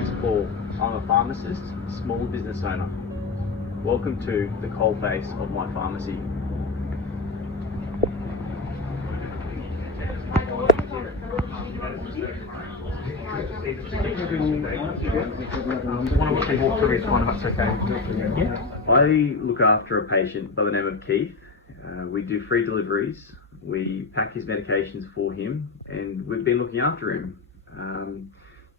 name's Paul. I'm a pharmacist, small business owner. Welcome to the Coalface of my pharmacy. I look after a patient by the name of Keith. We do free deliveries. We pack his medications for him, and we've been looking after him.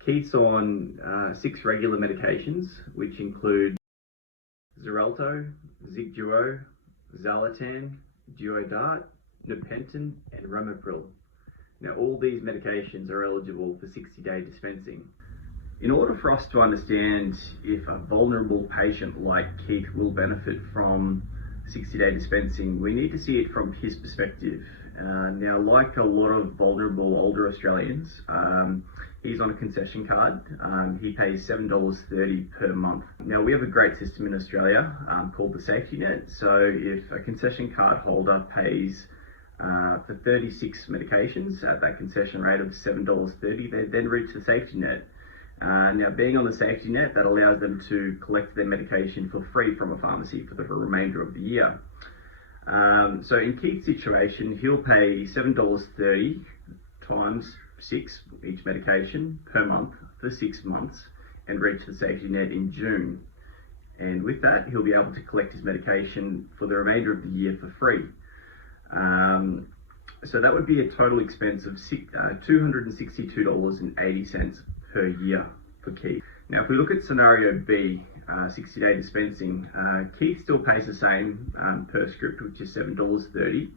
Keith's on 6 regular medications, which include Xarelto, Zigduo, Xalatan, Duodart, Nepentine, and Ramipril. Now, all these medications are eligible for 60-day dispensing. In order for us to understand if a vulnerable patient like Keith will benefit from 60-day dispensing, we need to see it from his perspective. Now, like a lot of vulnerable older Australians, he's on a concession card. He pays $7.30 per month. Now, we have a great system in Australia called the safety net. So if a concession card holder pays for 36 medications at that concession rate of $7.30, they then reach the safety net. Now, being on the safety net, that allows them to collect their medication for free from a pharmacy for the remainder of the year. So in Keith's situation, he'll pay $7.30 times 6 each medication per month for 6 months and reach the safety net in June. And with that, he'll be able to collect his medication for the remainder of the year for free. So that would be a total expense of $262.80 per year for Keith. Now, if we look at scenario B, 60-day dispensing, Keith still pays the same per script, which is $7.30.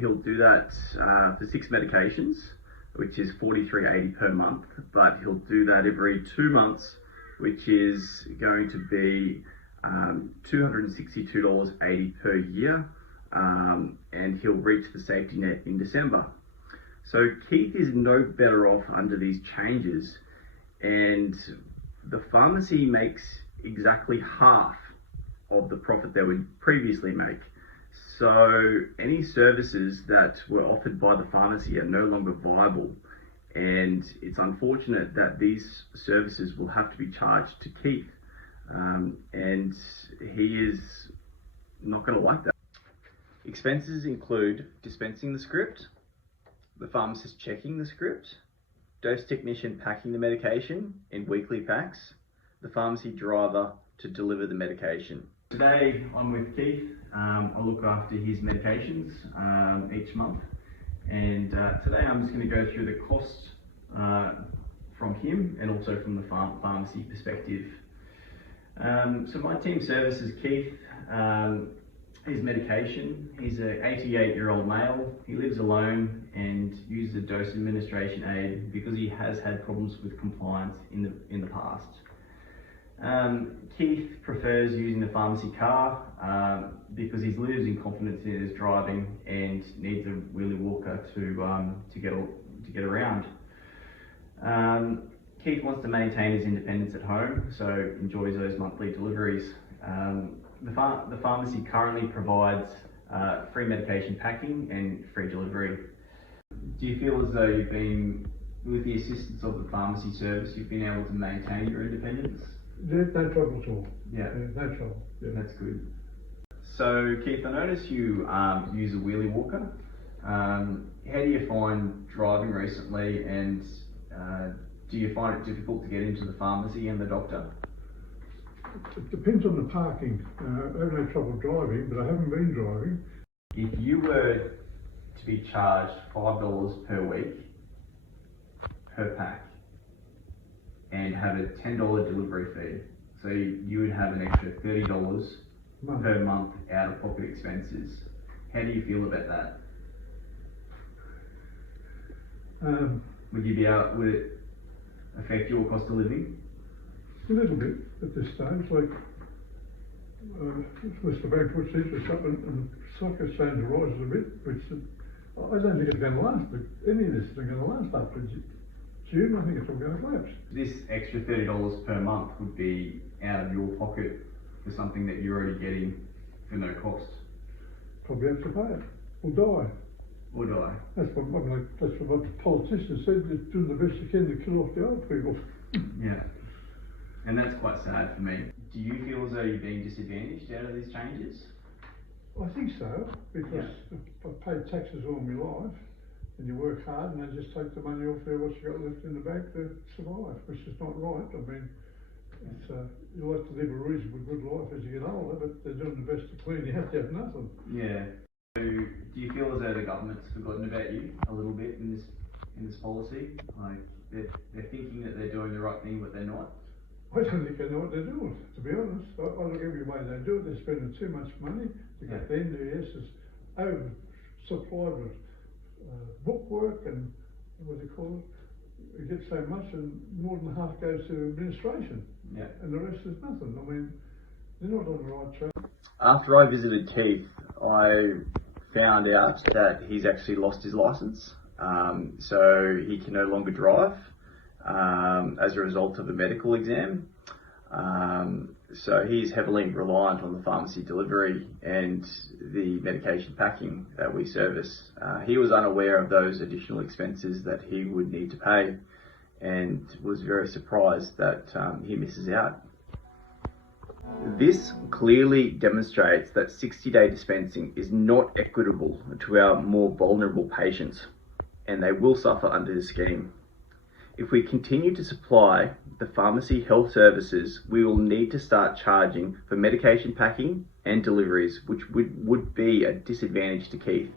He'll do that for 6 medications, which is $43.80 per month, but he'll do that every 2 months, which is going to be $262.80 per year, and he'll reach the safety net in December. So Keith is no better off under these changes, and the pharmacy makes exactly half of the profit they would previously make. So any services that were offered by the pharmacy are no longer viable, and it's unfortunate that these services will have to be charged to Keith, and he is not going to like that. Expenses include dispensing the script, the pharmacist checking the script, dose technician packing the medication in weekly packs, the pharmacy driver to deliver the medication. Today I'm with Keith. I look after his medications each month, and today I'm just going to go through the cost from him and also from the pharmacy perspective. So my team services Keith. His medication. He's an 88-year-old male. He lives alone and uses a dose administration aid because he has had problems with compliance in the past. Keith prefers using the pharmacy car because he's losing confidence in his driving and needs a wheelie walker to get around. Keith wants to maintain his independence at home, so enjoys those monthly deliveries. The pharmacy currently provides free medication packing and free delivery. Do you feel as though you've been, with the assistance of the pharmacy service, you've been able to maintain your independence? No trouble at all. Yeah. No trouble. Yeah. That's good. So Keith, I notice you use a wheelie walker. How do you find driving recently, and do you find it difficult to get into the pharmacy and the doctor? It depends on the parking. I have no trouble driving, but I haven't been driving. If you were to be charged $5 per week per pack and have a $10 delivery fee, so you would have an extra $30 per month out-of-pocket expenses. How do you feel about that? Would it affect your cost of living? A little bit at this stage, like Mr. Bank puts interest up and stock is starting to rise a bit, which I don't think it's going to last. Any of this isn't going to last after June. I think it's all going to collapse. This extra $30 per month would be out of your pocket for something that you're already getting for no cost. Probably have to pay it or die. Or die. That's what the politicians said. They're doing the best they can to kill off the old people. Yeah. And that's quite sad for me. Do you feel as though you're being disadvantaged out of these changes? I think so, because I've paid taxes all my life, and you work hard, and they just take the money off there, what you got left in the bank to survive, which is not right. I mean, it's, you like to live a reasonably good life as you get older, but they're doing the best to clean you out to have nothing. Yeah. So, do you feel as though the government's forgotten about you a little bit in this policy? Like they're thinking that they're doing the right thing, but they're not. I don't think they know what they're doing, to be honest. I look every way they do it, they're spending too much money to get the NDS is oversupplied with bookwork and what do you call it? You get so much and more than half goes to administration. Yeah. And the rest is nothing. I mean, they're not on the right track. After I visited Keith, I found out that he's actually lost his licence, so he can no longer drive as a result of a medical exam. So he's heavily reliant on the pharmacy delivery and the medication packing that we service. He was unaware of those additional expenses that he would need to pay and was very surprised that he misses out. This clearly demonstrates that 60-day dispensing is not equitable to our more vulnerable patients, and they will suffer under this scheme. If we continue to supply the pharmacy health services, we will need to start charging for medication packing and deliveries, which would be a disadvantage to Keith.